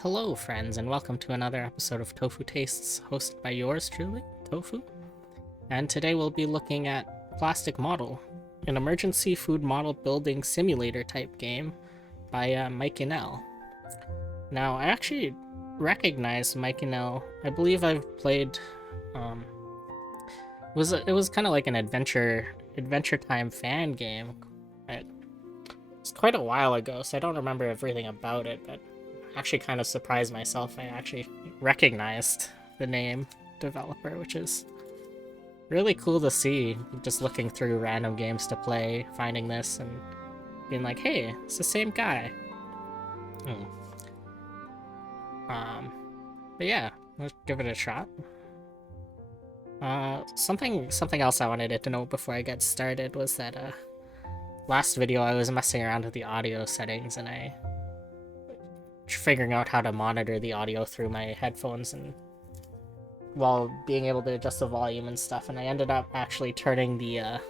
Hello, friends, and welcome to another episode of Tofu Tastes, hosted by yours truly, Tofu. And today we'll be looking at Plastic Model, an emergency food model building simulator type game by Mike and L. Now, I actually recognize Mike and L. I believe I've played. It was kind of like an Adventure Time fan game. It's quite a while ago, so I don't remember everything about it, but actually kind of surprised myself. I actually recognized the name developer, which is really cool to see. Just looking through random games to play, finding this, and being like, hey, it's the same guy. Hmm. But yeah, let's give it a shot. Something else I wanted to know before I get started was that last video I was messing around with the audio settings and I figuring out how to monitor the audio through my headphones and while being able to adjust the volume and stuff, and I ended up actually turning the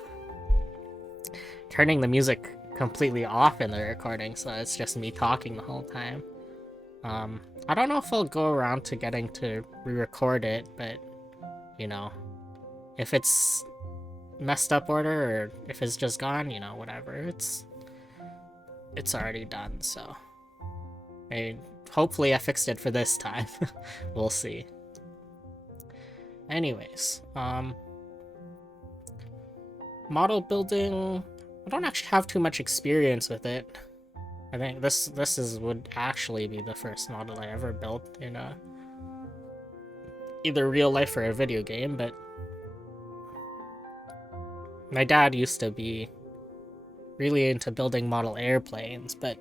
music completely off in the recording, so it's just me talking the whole time. I don't know if I'll go around to getting to re-record it, but you know, if it's messed up order or if it's just gone, you know, whatever. It's already done, so hopefully I fixed it for this time. We'll see. Anyways, model building, I don't actually have too much experience with it. I think this would actually be the first model I ever built in either real life or a video game, but my dad used to be really into building model airplanes, but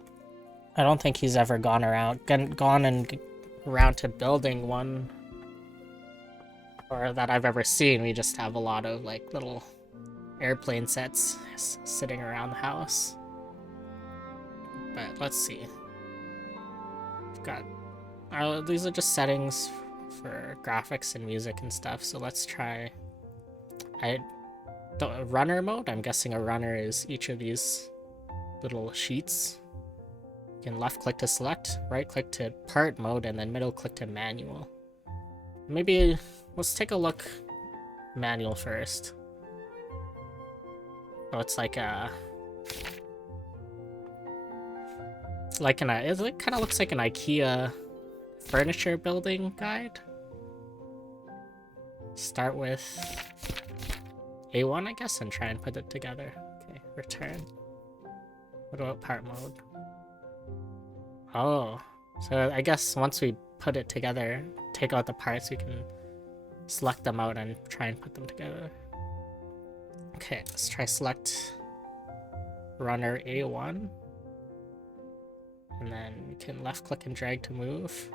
I don't think he's ever gone around to building one, or that I've ever seen. We just have a lot of like little airplane sets sitting around the house. But let's see. We've got these are just settings for graphics and music and stuff. So let's try. Runner mode. I'm guessing a runner is each of these little sheets. You can left click to select, right click to part mode, and then middle click to manual. Maybe let's take a look manual first. Oh, it's like it kind of looks like an IKEA furniture building guide. Start with A1, I guess, and try and put it together. Okay, return. What about part mode? Oh, so I guess once we put it together, take out the parts, we can select them out and try and put them together. Okay, let's try select runner A1. And then we can left click and drag to move.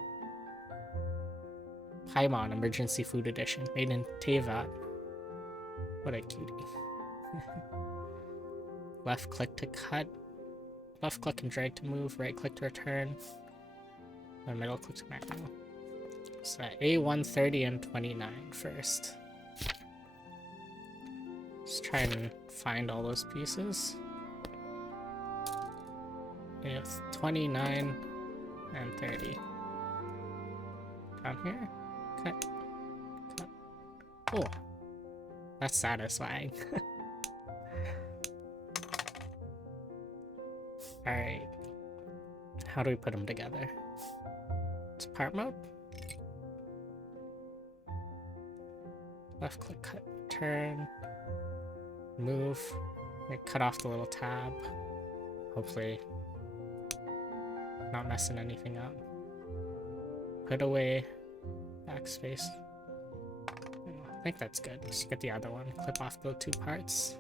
Paimon Emergency Food Edition, made in Teyvat. What a cutie. Left click to cut. Left click and drag to move. Right click to return. And middle click to manual. So A1, 30, and 29 first. Let's try and find all those pieces. It's 29 and 30. Down here. Cut. Cut. Oh. That's satisfying. Alright. How do we put them together? It's part mode. Left click, cut, turn, move. Cut off the little tab. Hopefully not messing anything up. Put away, backspace. I think that's good. Let's get the other one. Clip off the two parts.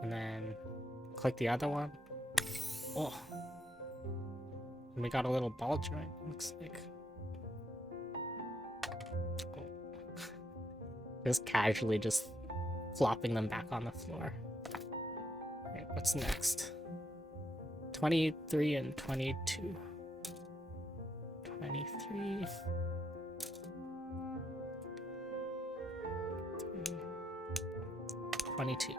And then click the other one. Oh. And we got a little ball joint, looks like. Oh. Just casually just flopping them back on the floor. Alright, what's next? 23 and 22. 23. 22.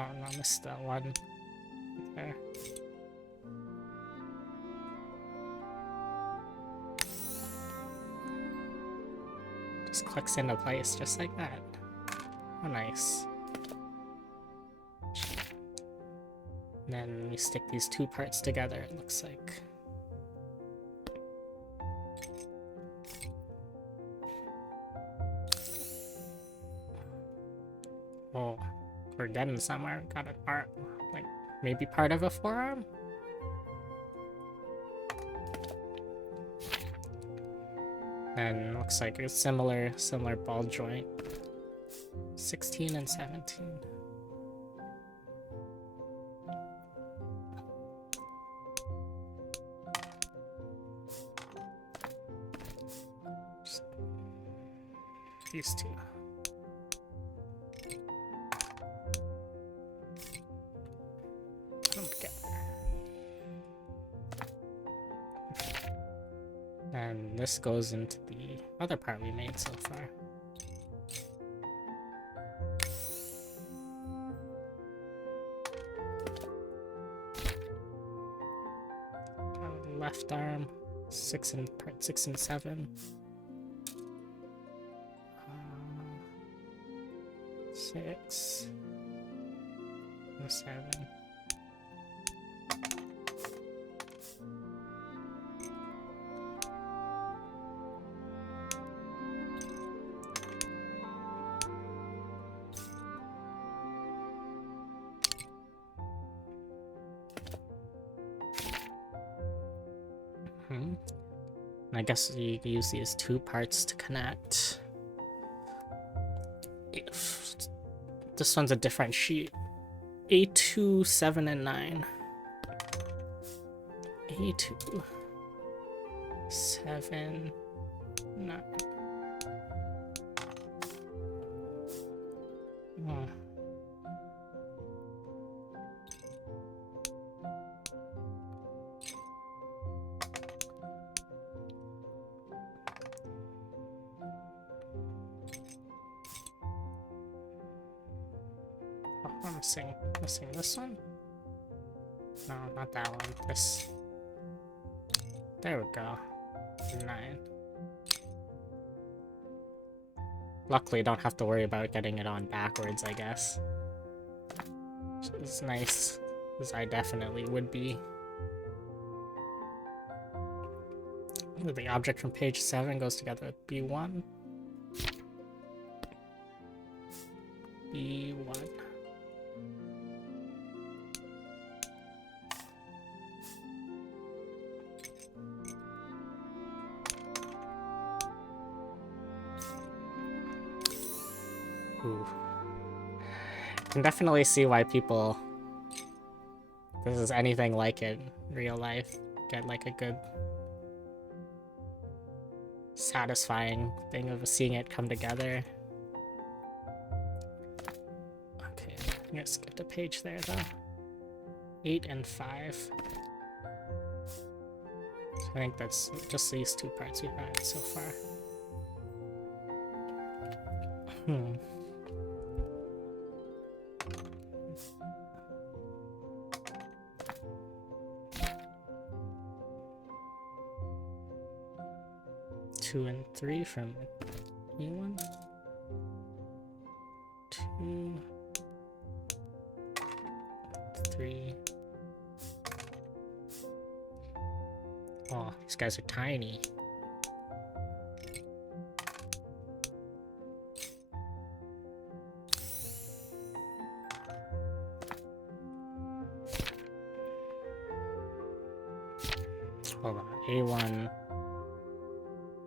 Oh no, I missed that one there. Just clicks into place just like that. Oh, nice. And then we stick these two parts together, it looks like. Oh, we're getting somewhere. Got an arm, like maybe part of a forearm? And looks like a similar ball joint. 16 and 17. Just these two. Put them together. And this goes into the other part we made so far. Left arm, part 6 and 7. 6 and 7. I guess you can use these two parts to connect. This one's a different sheet. A2, 7, and 9. A2, 7, 9. Oh. I'm missing this one? No, not that one. This. There we go. 9. Luckily, don't have to worry about getting it on backwards, I guess. Which is nice, because I definitely would be. The object from page 7 goes together with B1. B1. Ooh. Can definitely see why people, if this is anything like it in real life, get like a good satisfying thing of seeing it come together. Okay, I'm gonna skip a page there though. 8 and 5. So I think that's just these two parts we've had so far. 2 and 3 from E1. 2, 3. Oh, these guys are tiny. Hold on, A1.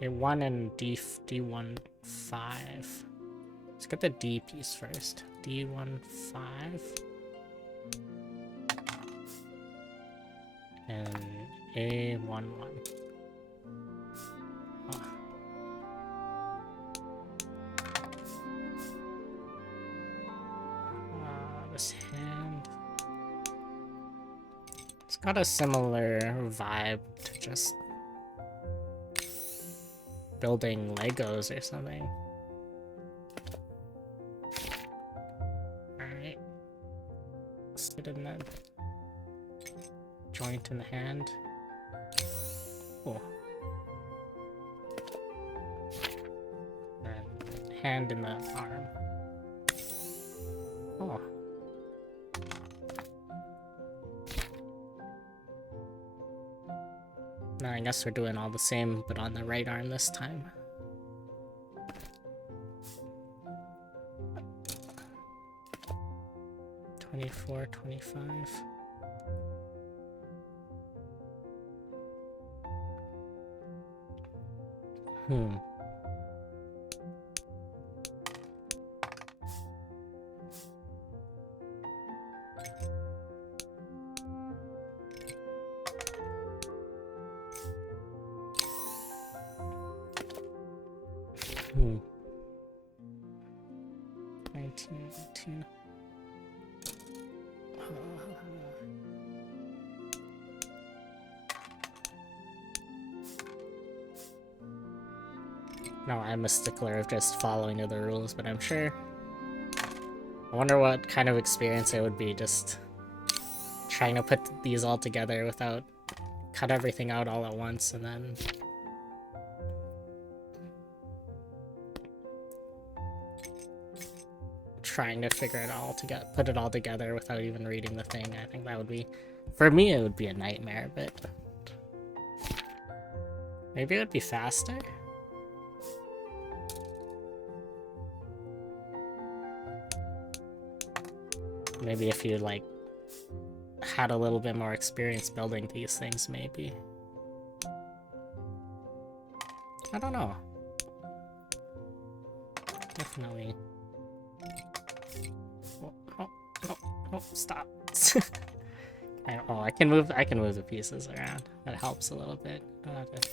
A1 and D1 5. Let's get the D piece first. D1 5. And A1 1. Oh. This hand. It's got a similar vibe to just building Legos or something. Alright. interested in the joint in the hand. Oh. And hand in the arm. Oh. Now I guess we're doing all the same, but on the right arm this time. $24, $25. Hmm. Hmm. 19, 18. No, I'm a stickler of just following the rules, but I'm sure. I wonder what kind of experience it would be just trying to put these all together without cut everything out all at once and then trying to figure it all together, put it all together without even reading the thing. I think that would be, for me, it would be a nightmare, but maybe it would be faster. Maybe if you, like, had a little bit more experience building these things, maybe. I don't know. Definitely. Oh, stop. I can move the pieces around. That helps a little bit. Don't have to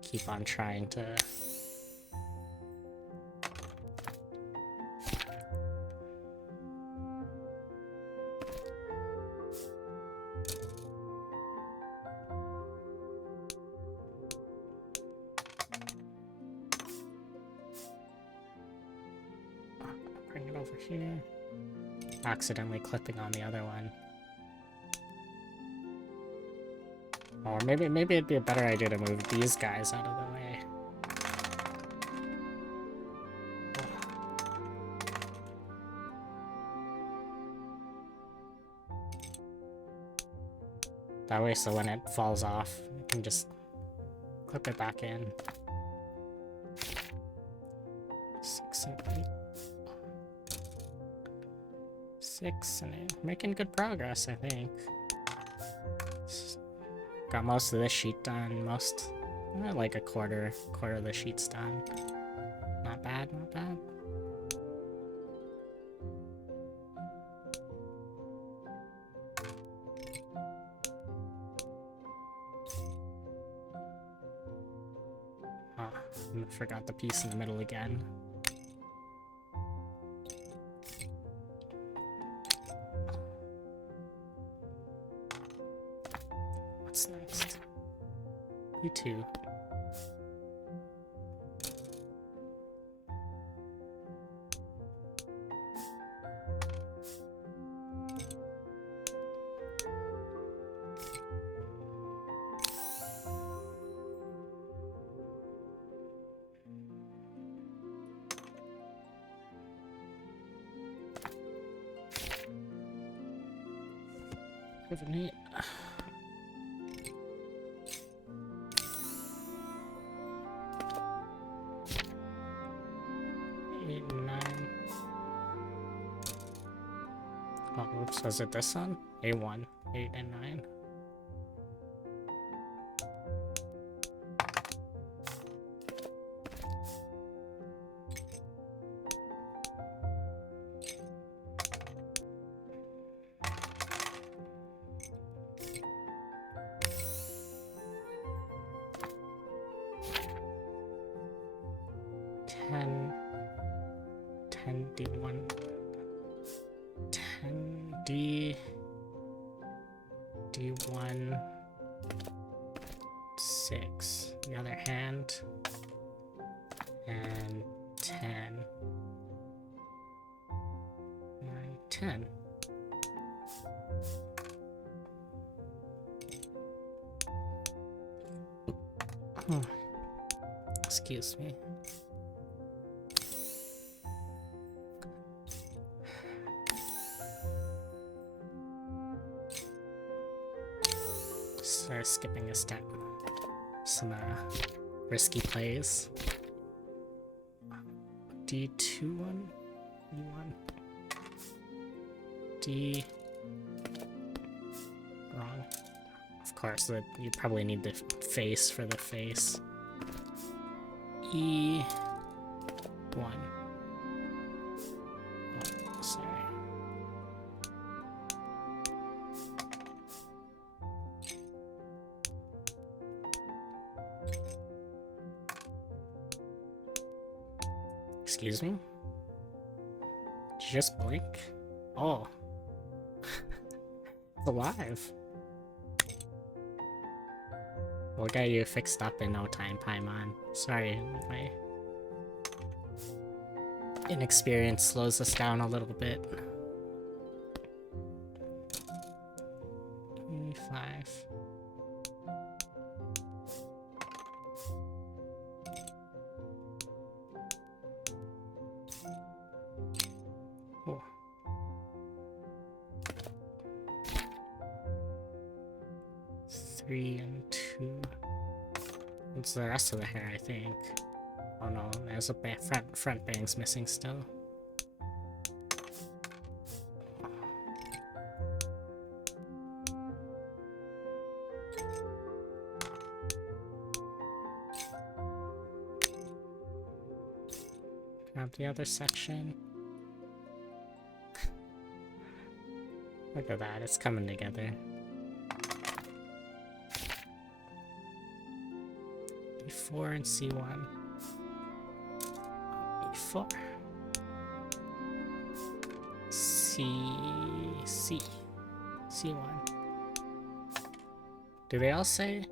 keep on trying to bring it over here. Accidentally clipping on the other one. Or maybe it'd be a better idea to move these guys out of the way. That way, so when it falls off, you can just clip it back in. 6 and 8. 6 and 8. Making good progress, I think. Got most of this sheet done. Like a quarter of the sheet's done. Not bad, not bad. Oh, I forgot the piece in the middle again. What's next? You too. Neat. 8 and 9. Oh, whoops, was it this one? A1, 8 and 9. D1, 10D, D1, 6, the other hand, and 10, D10. Hmm. Excuse me. Start skipping a step. Some risky plays. D2 one? E1. D. Wrong. Of course, you probably need the face for the face. E1. Oh, sorry. Excuse me? Did you just blink? Oh. It's alive. We'll get you fixed up in no time, Paimon. Sorry, my inexperience slows us down a little bit. E5. Oh. 3 and 2. It's the rest of the hair, I think. Oh no, there's a front bang's missing still. Grab the other section. Look at that, it's coming together. E4 and C1. E4. C1. Do they all say?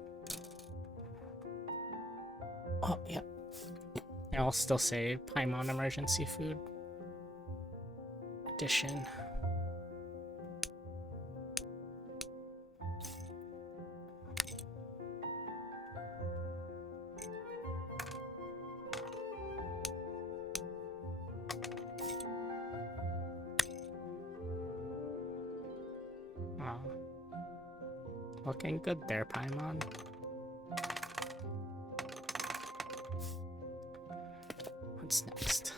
Oh, yeah. They all still say Paimon emergency food. Edition. Looking good there, Paimon. What's next?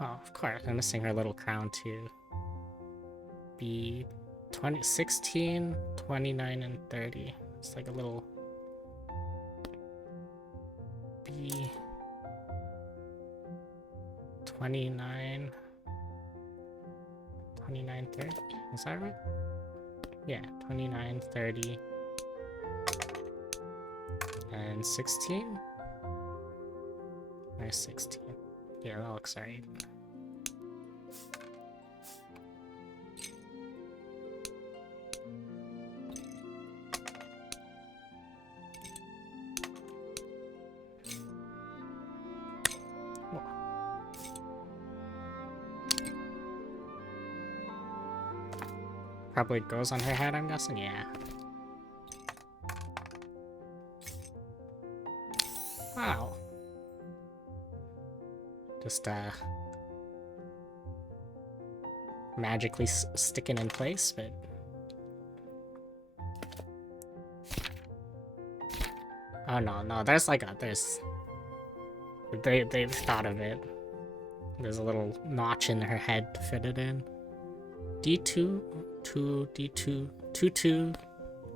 Oh, of course, I'm missing her little crown too. B 16, 29, and 30. It's like a little B 29, 29, 30. Is that right? Yeah, 29, 30, and 16? Nice 16. Yeah, that looks right. Probably goes on her head, I'm guessing? Yeah. Wow. Just, magically sticking in place, but... Oh no, there's like a, they've thought of it. There's a little notch in her head to fit it in. D2, 2, D2, 2, 2,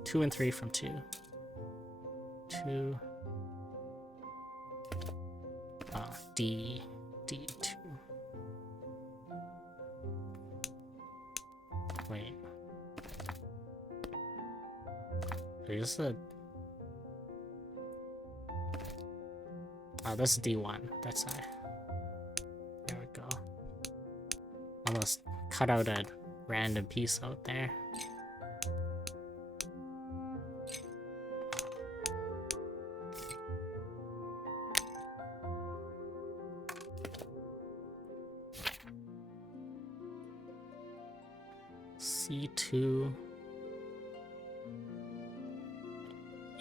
2 and 3 from 2. 2. D, D2. Wait. There's a... Oh, this is D1. That's I. There we go. Almost cut out a random piece out there. C2,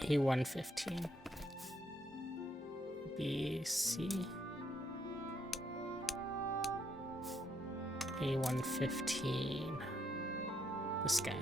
A115, BC, A115, this guy.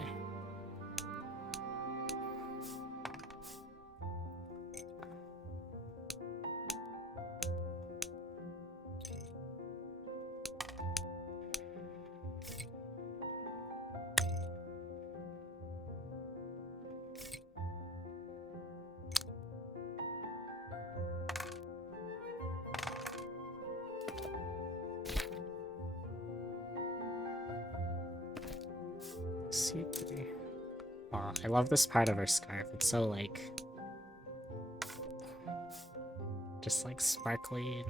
C3. Oh, I love this part of her scarf. It's so like just like sparkly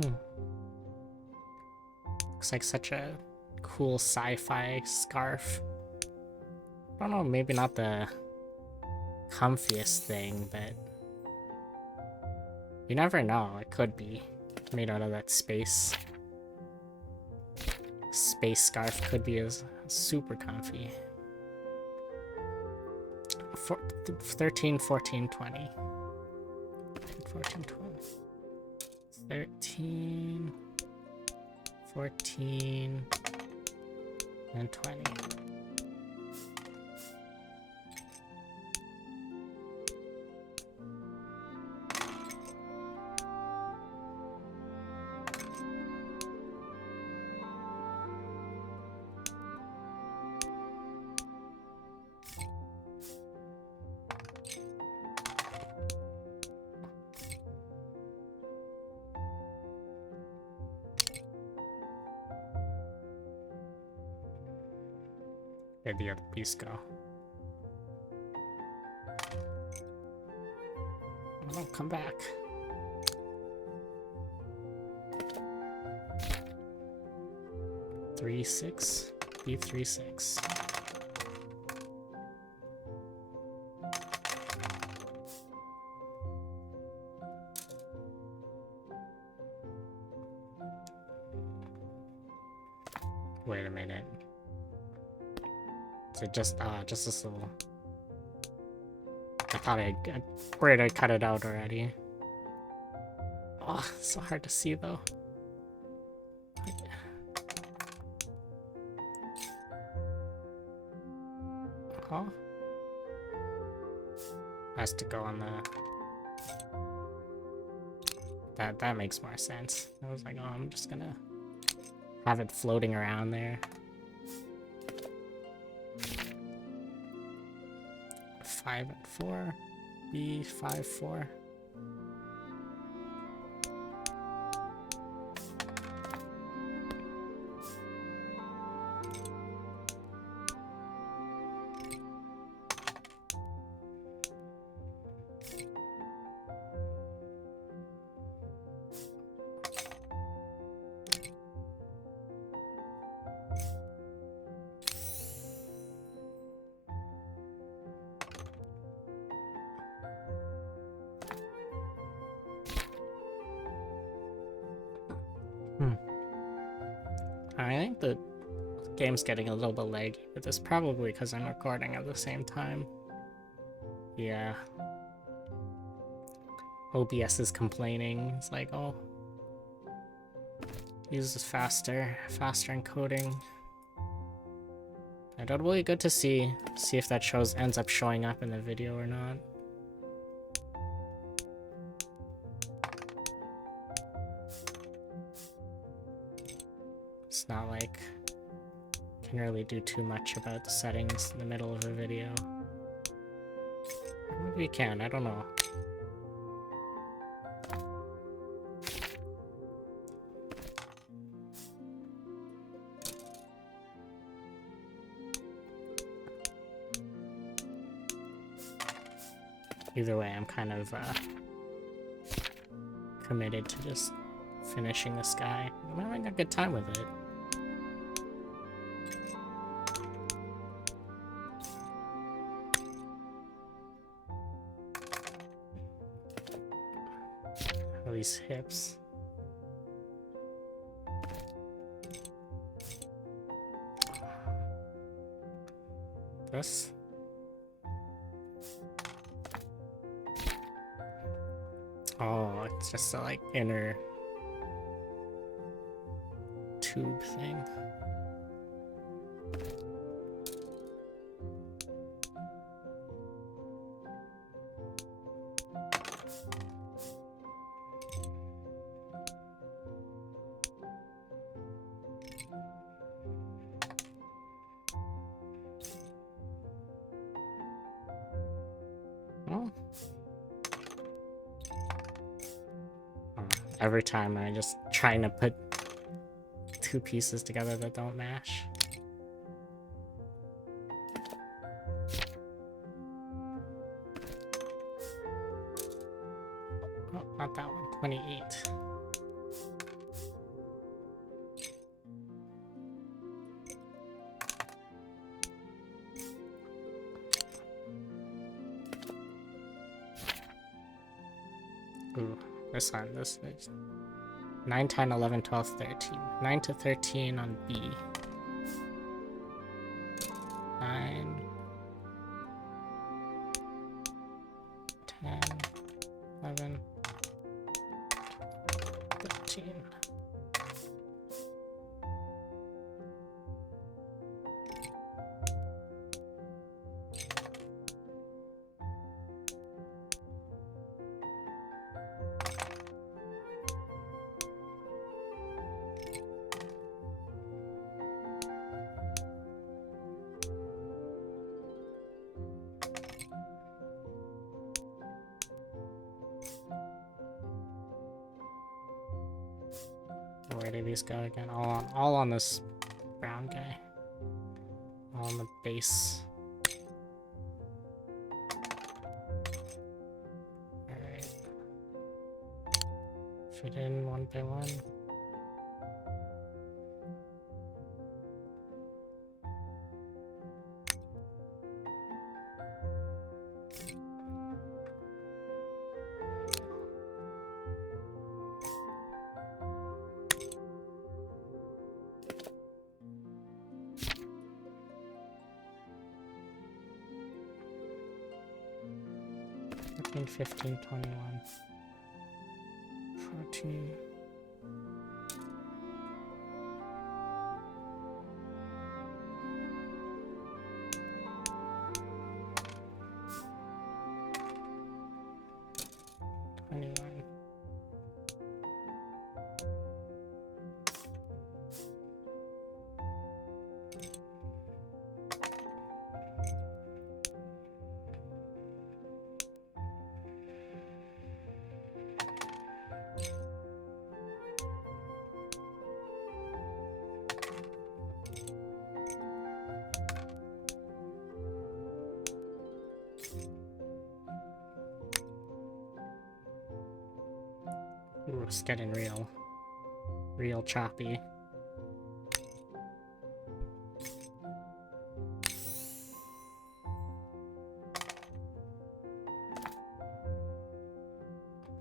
and looks like such a cool sci-fi scarf. I don't know, maybe not the comfiest thing, but you never know. It could be made out of that space scarf. Could be as super comfy. 13, 14, 20. 14, 20. 13, 14, and 20. Where'd the other piece go? Oh, come back. B3, 6. Wait a minute. So just this little. I thought I cut it out already. Oh, it's so hard to see though. Oh, has to go on the. That makes more sense. I was like, oh, I'm just gonna have it floating around there. 5 and 4, B5, 4. I think the game's getting a little bit laggy, but that's probably because I'm recording at the same time. Yeah. OBS is complaining. It's like, oh, uses faster encoding. But it'll be good to see if that ends up showing up in the video or not. It's not like I can really do too much about the settings in the middle of a video. Maybe we can, I don't know. Either way, I'm kind of committed to just finishing this guy. I'm having a good time with it. These hips. This? Oh, it's just a like inner tube thing. Oh. Every time I'm just trying to put two pieces together that don't match. Oh, not that one. 28. Ooh, this one. This is 9, 10, 11, 12, 13. 9 to 13 on B. 9, 10, 11, 13. Where do these go again? All on this brown guy. All on the base. Alright. Fit in one by one. Fifteen, 15, 21, 14. Ooh, it's getting real choppy.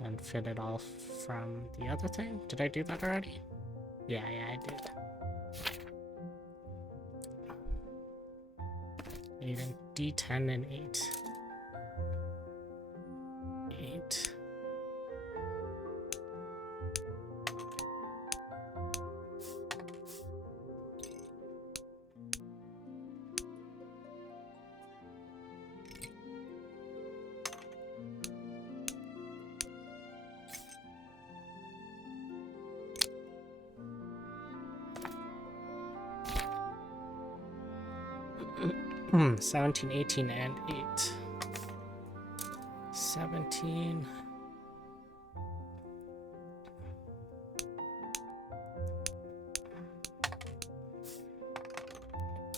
And fit it all from the other thing? Did I do that already? Yeah, I did. 8 and D10 and 8. 8. Hmm, 17, 18, and 8. 17.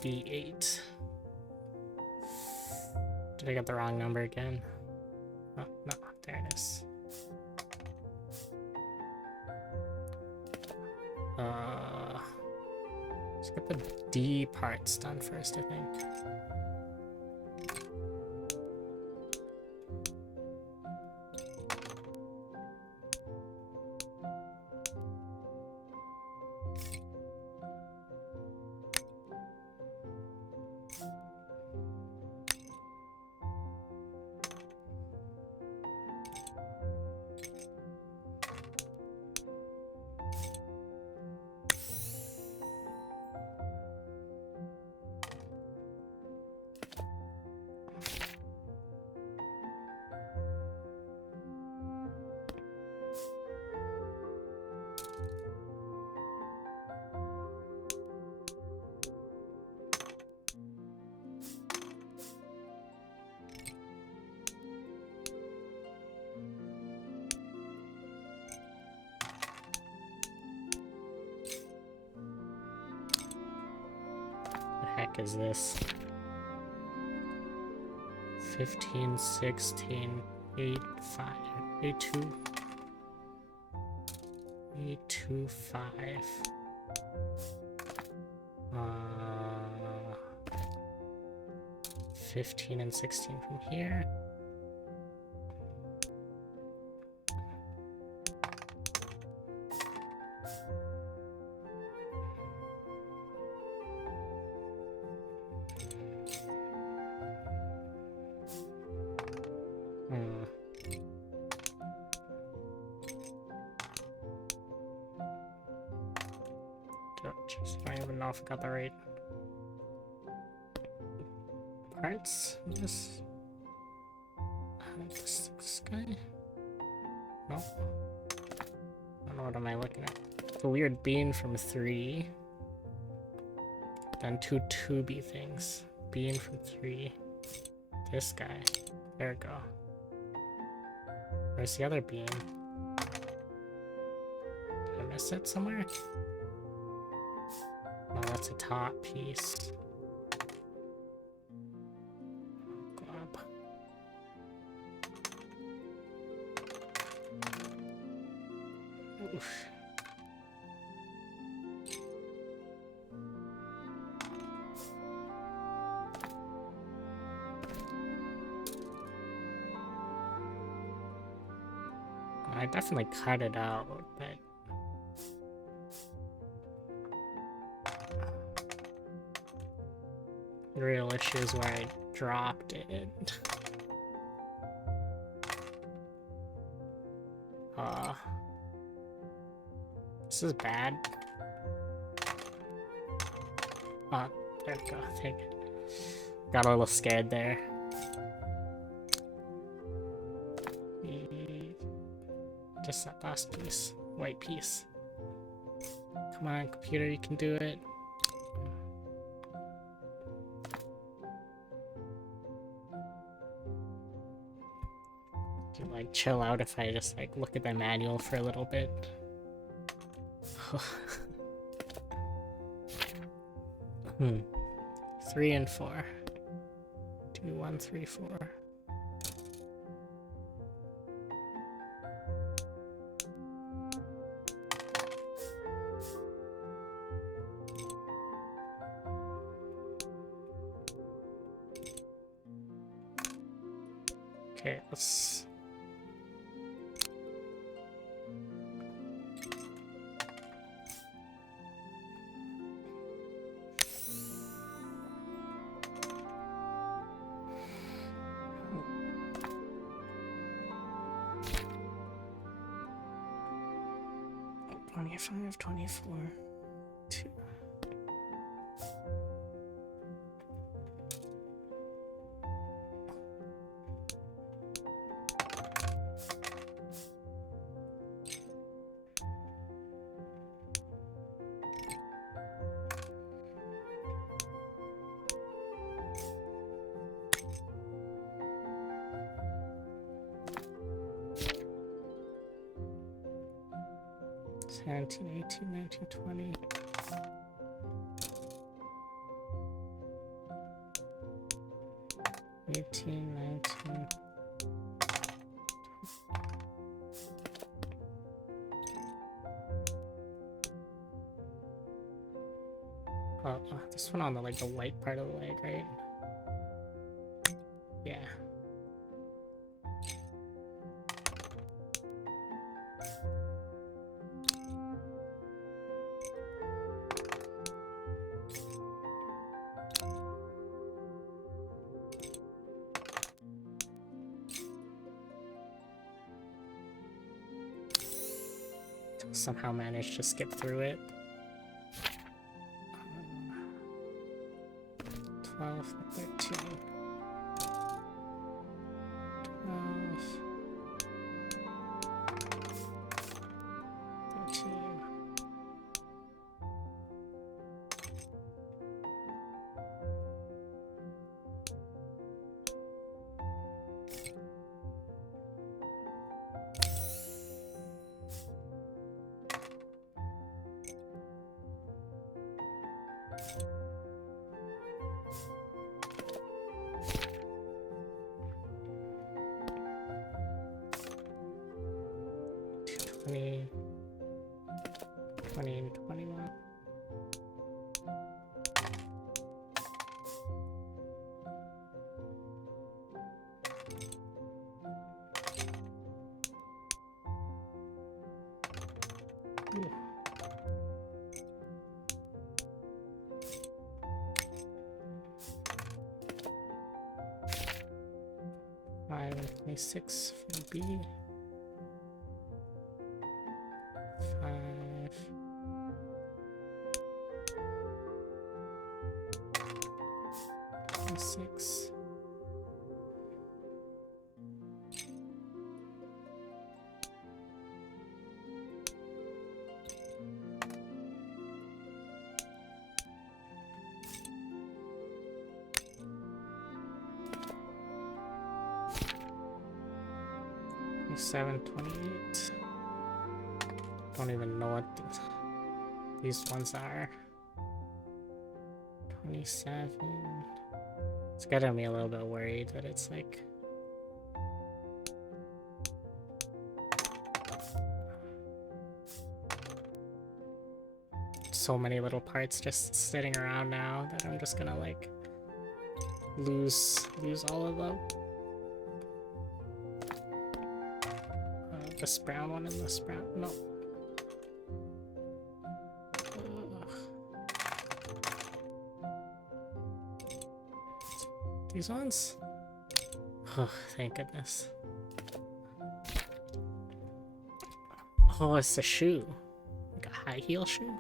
D8. Did I get the wrong number again? Oh, no, there it is. Let's get the D parts done first, I think. is this? 15, 16, 8, 5, 8, 2, 8, 2, 5. 15 and 16 from here. I don't even know if I got the right parts. This guy? No. I don't know, what am I looking at? The weird bean from 3. Then 2 2B things. Bean from 3. This guy. There we go. Where's the other bean? Did I miss it somewhere? Oh, that's a top piece. Glob. Oof. I definitely cut it out, but the real issue is where I dropped it. This is bad. Oh, there we go. I think got a little scared there. Just that last piece, white piece. Come on, computer, you can do it. Can like chill out if I just like look at the manual for a little bit. 3 and 4. 2, 1, 3, 4. Okay, let's... $25, $24, $2. $17, $18, $19, $20. $18, $19. This one on the like the white part of the leg, right? Yeah. Somehow managed to skip through it. 12, 13. 12. 13. 20, 20 and 21. Ooh. 5 and 26 for B. 5. 26. Seven 28. Don't even know what these ones are. 27. It's getting me a little bit worried that it's like so many little parts just sitting around now that I'm just gonna like lose all of them. This brown one and this brown. No. These ones? Oh, thank goodness. Oh, it's a shoe. Like a high heel shoe.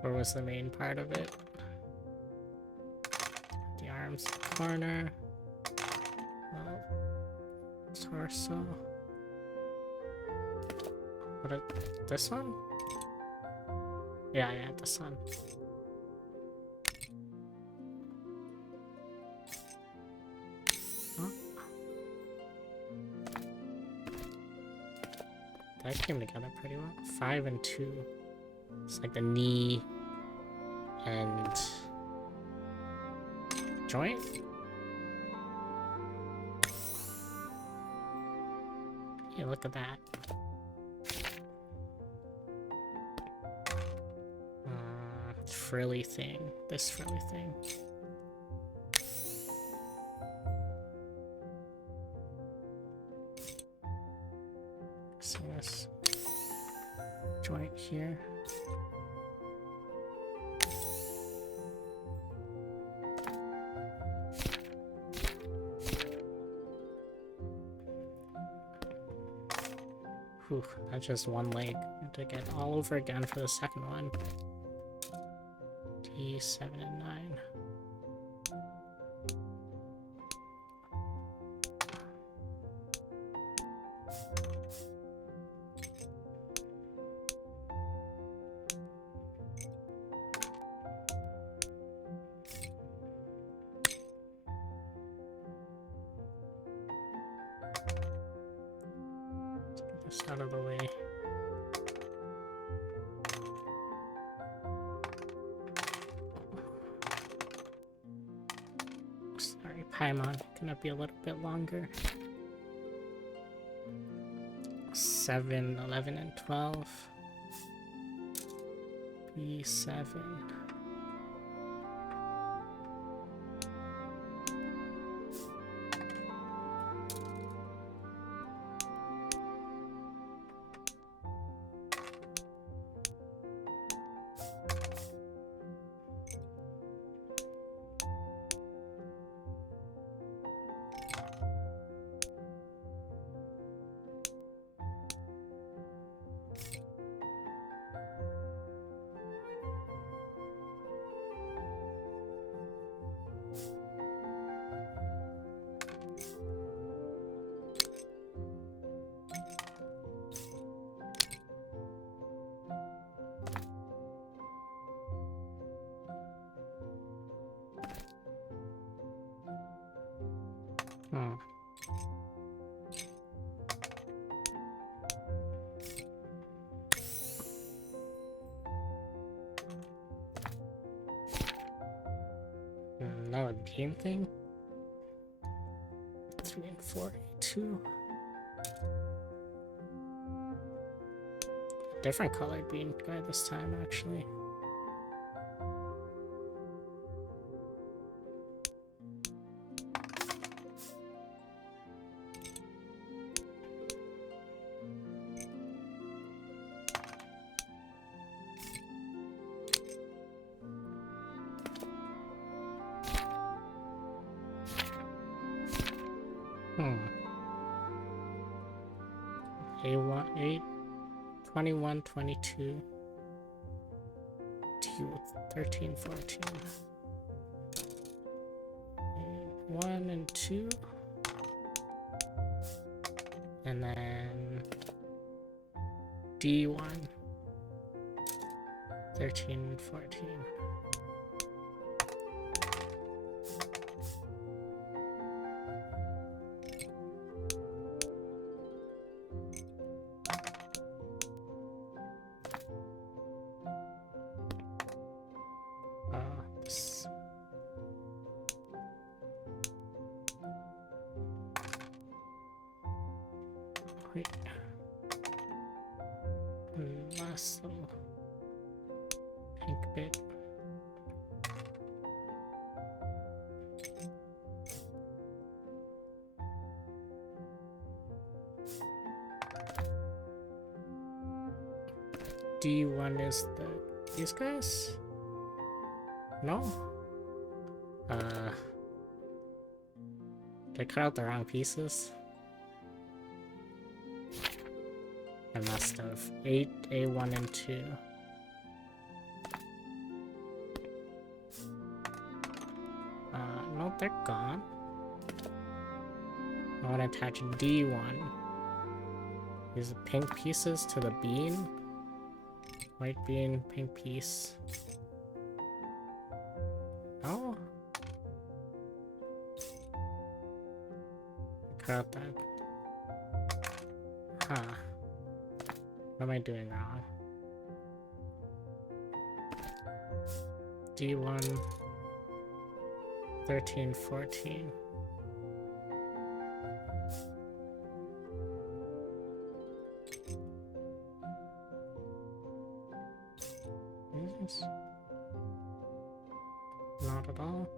Where was the main part of it? The arms, corner. Torso. What? This one? Yeah, this one. Huh? That came together pretty well. 5 and 2. It's like the knee and joint. Yeah, look at that. Frilly thing. This frilly thing. See this joint here. Whew, that's just one leg. I have to get all over again for the second one. T7 and 9. Let's get this out of the way. Paimon, gonna be a little bit longer. 7, 11, and 12. B7. No, a game thing? A4, A2. Different colored bean guy this time, actually. A1, 8, 21, 22, 2, 13, 14. 1 and 2. And then D1, 13 and 14. This. Wait. Last little pink bit. D1 is these guys? No? Did I cut out the wrong pieces? I must have. 8, A1 and 2. No, they're gone. I want to attach D1. These pink pieces to the bean. White bean, pink piece. Oh. Cut out that. Huh. What am I doing wrong? D1, 13, 14. Is this? Not at all.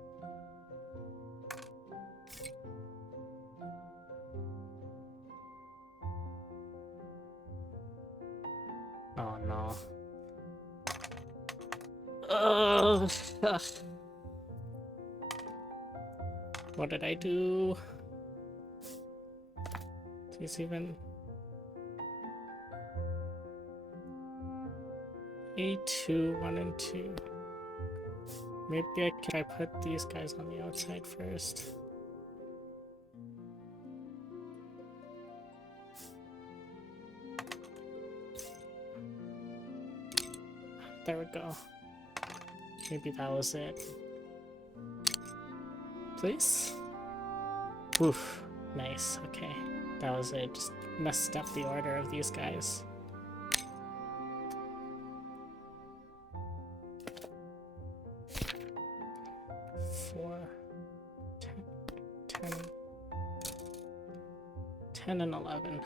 Oh no. What did I do? Is even A2, 1 and 2. Maybe I put these guys on the outside first. There we go. Maybe that was it. Please? Oof. Nice. Okay. That was it. Just messed up the order of these guys. Four, 10 and 11.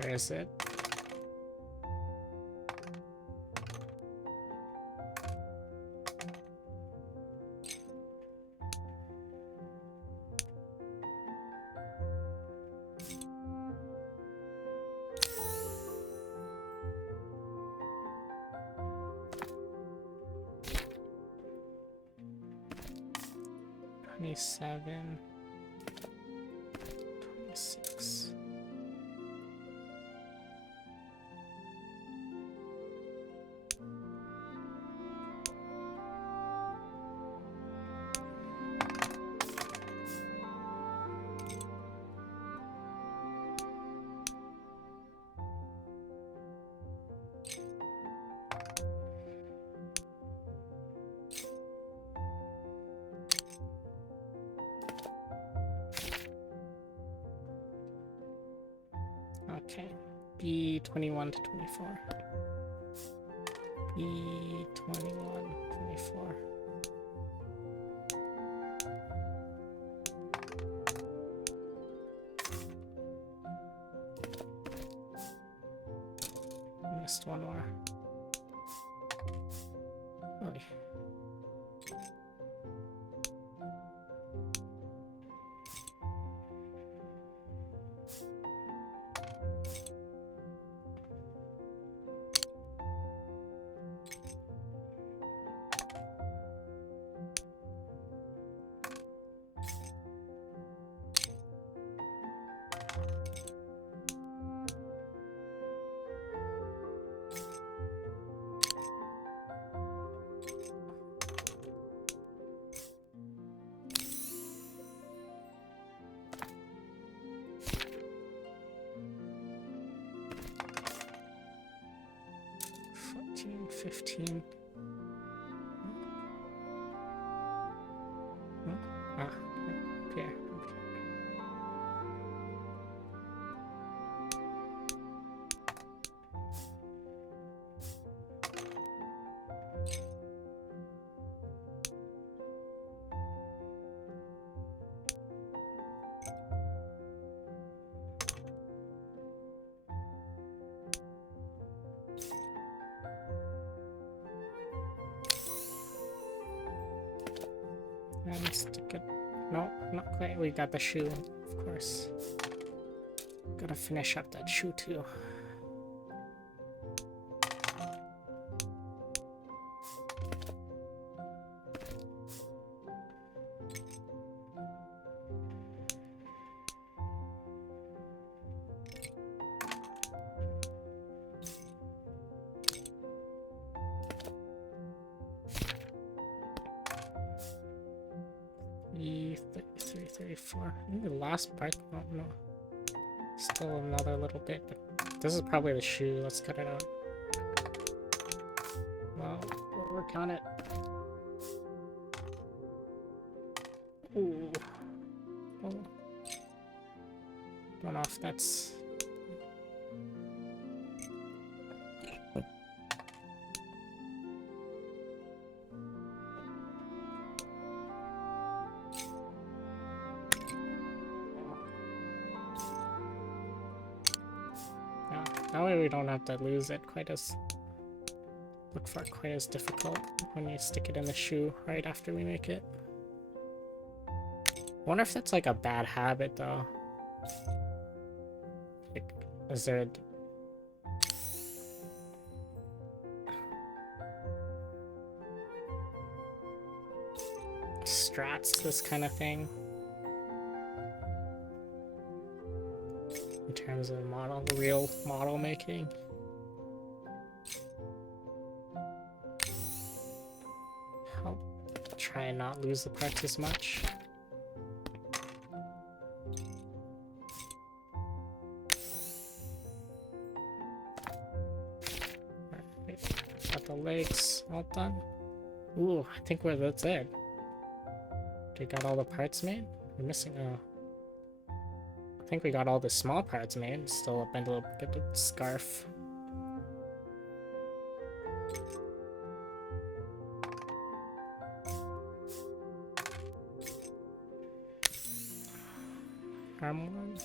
Where is it? Seven, 26. Okay. B21 to 24. B21, 24. Missed one more. Oh. 14, 15. Ah, here. And stick it. No, not quite. We got the shoe, of course. Gotta finish up that shoe too. E33, 34. I think the last part. Oh no. Still another little bit, but this is probably the shoe. Let's cut it out. Well, we'll work on it. Ooh. Oh. Don't know if that's. That way we don't have to lose it quite as look for it quite as difficult when you stick it in the shoe right after we make it. I wonder if that's like a bad habit though. Like, is there strats to this kind of thing? In terms of real model making. I'll try and not lose the parts as much. Alright, got the legs all done. Ooh, I think that's it. We got all the parts made? We're missing I think we got all the small parts made. Still a bundle get the scarf. Arm one.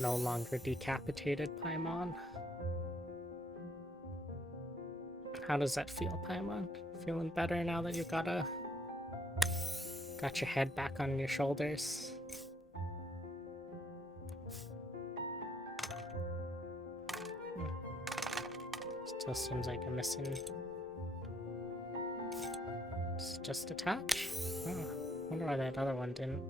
No longer decapitated paimon. How does that feel, paimon? Feeling better now that you got your head back on your shoulders? Still seems like I'm missing. It's just attach? Oh, wonder why that other one didn't.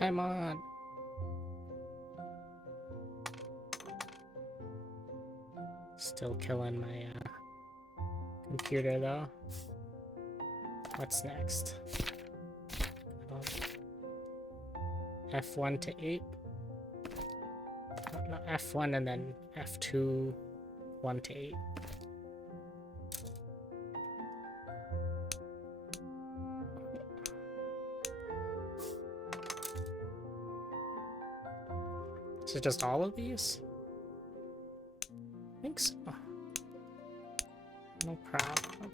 Paimon! Still killing my computer though. What's next? F1 to 8. No, F1 and then F2, 1 to 8. Is it just all of these? I think so. No problem.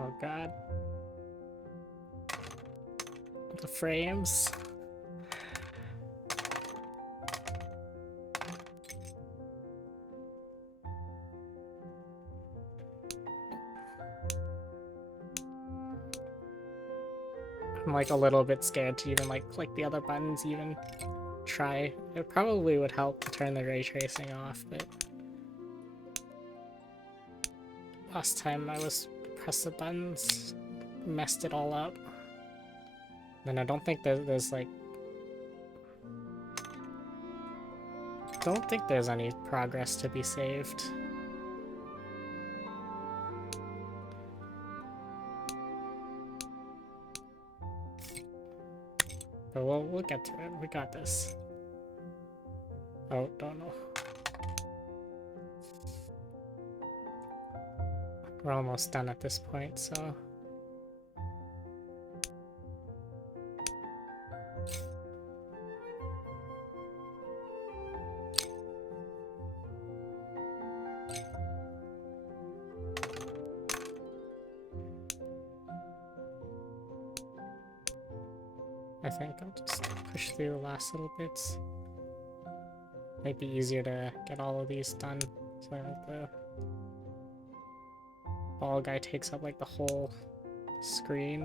Oh god. The frames. I'm like a little bit scared to even like click the other buttons, even try. It probably would help to turn the ray tracing off, but last time I was press the buttons, messed it all up. And I don't think there's like, don't think there's any progress to be saved. But we'll get to it. We got this. Oh, don't know. We're almost done at this point, so. I think I'll just push through the last little bits. Might be easier to get all of these done, so the ball guy takes up like the whole screen.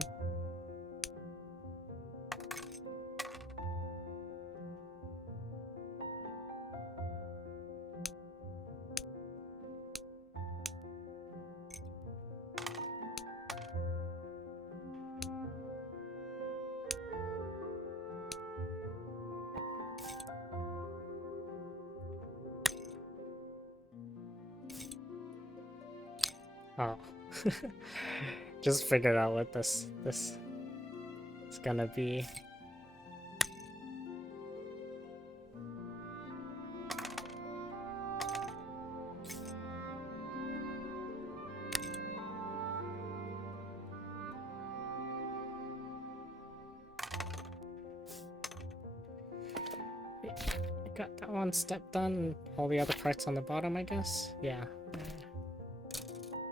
Oh. Just figured out what this is gonna be. Got that one step done. All the other parts on the bottom, I guess? Yeah.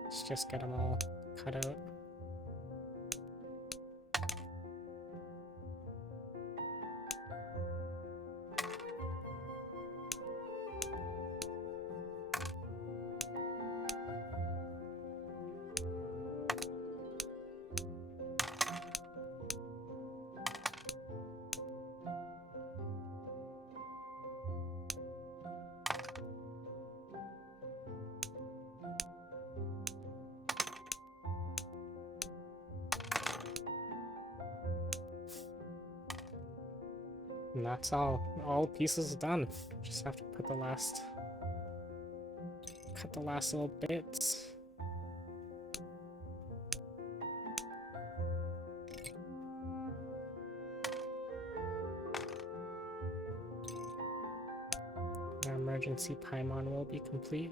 Let's just get them all cut out. And that's all pieces done. Just have to put the last, cut the last little bits. Our emergency paimon will be complete.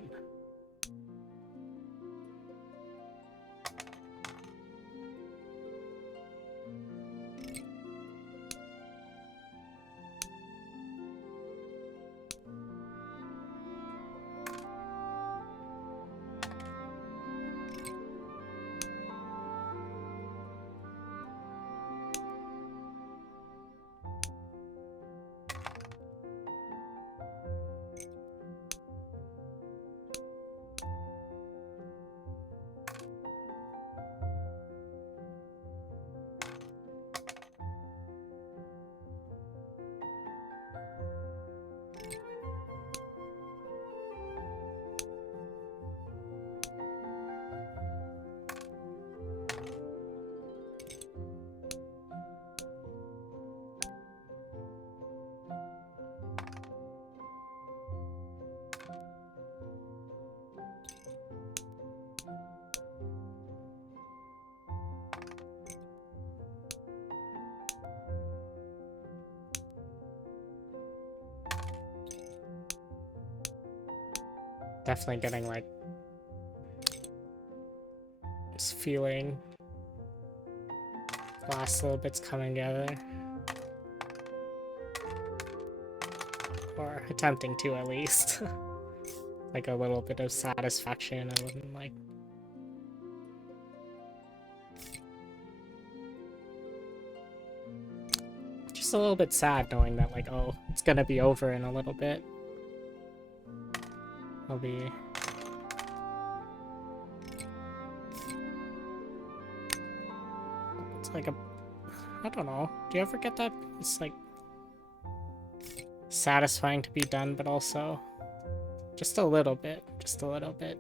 Definitely getting like this feeling. Last little bits coming together. Or attempting to, at least. Like a little bit of satisfaction. I wouldn't like. Just a little bit sad knowing that, like, oh, it's gonna be over in a little bit. I'll be. It's like a. I don't know. Do you ever get that? It's like satisfying to be done, but also just a little bit. Just a little bit.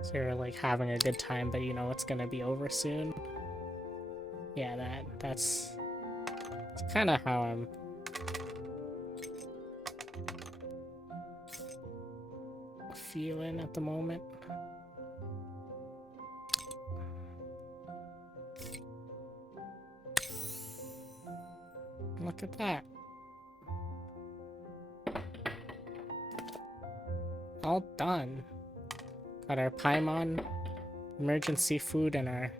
So you're like having a good time, but you know it's gonna be over soon. Yeah, that's kind of how I'm feeling at the moment. Look at that. All done. Got our paimon emergency food in our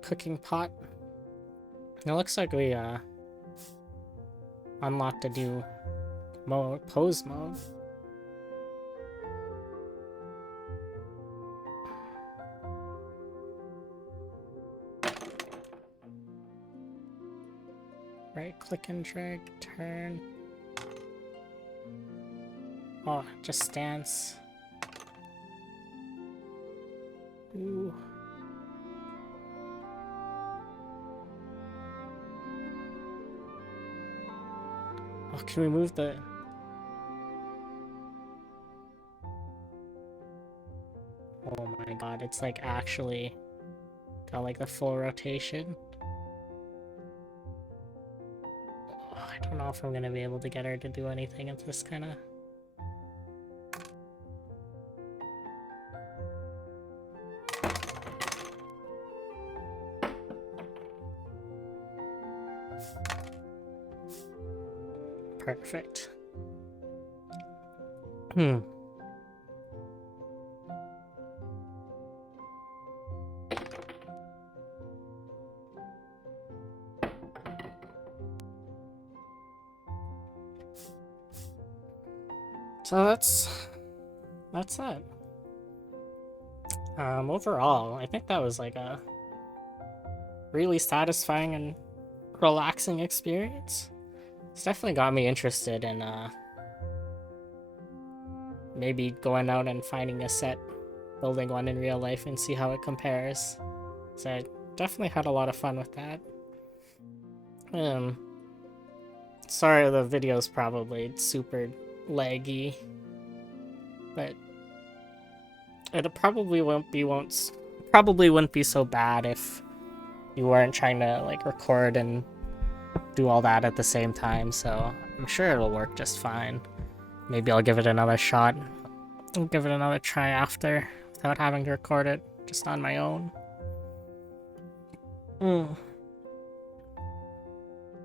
cooking pot. It looks like we unlocked a new pose mode. Right click and drag, turn. Oh, just stance. Ooh. Oh, can we move the... Oh my god, it's like actually got like the full rotation. Oh, I don't know if I'm gonna be able to get her to do anything if this kind of... Perfect. So that's it. Overall, I think that was like a really satisfying and relaxing experience. It's definitely got me interested in maybe going out and finding a set, building one in real life and see how it compares. So I definitely had a lot of fun with that. Sorry the video's probably super laggy, but it probably wouldn't be so bad if you weren't trying to like record and do all that at the same time, so I'm sure it'll work just fine. Maybe I'll give it another shot. I'll give it another try after, without having to record it, just on my own.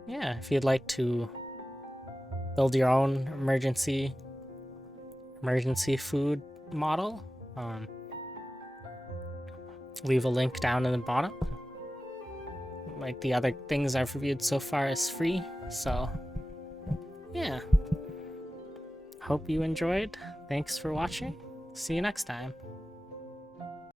Yeah, if you'd like to build your own emergency food model, leave a link down in the bottom. Like the other things I've reviewed so far is free, so yeah. Hope you enjoyed. Thanks for watching. See you next time.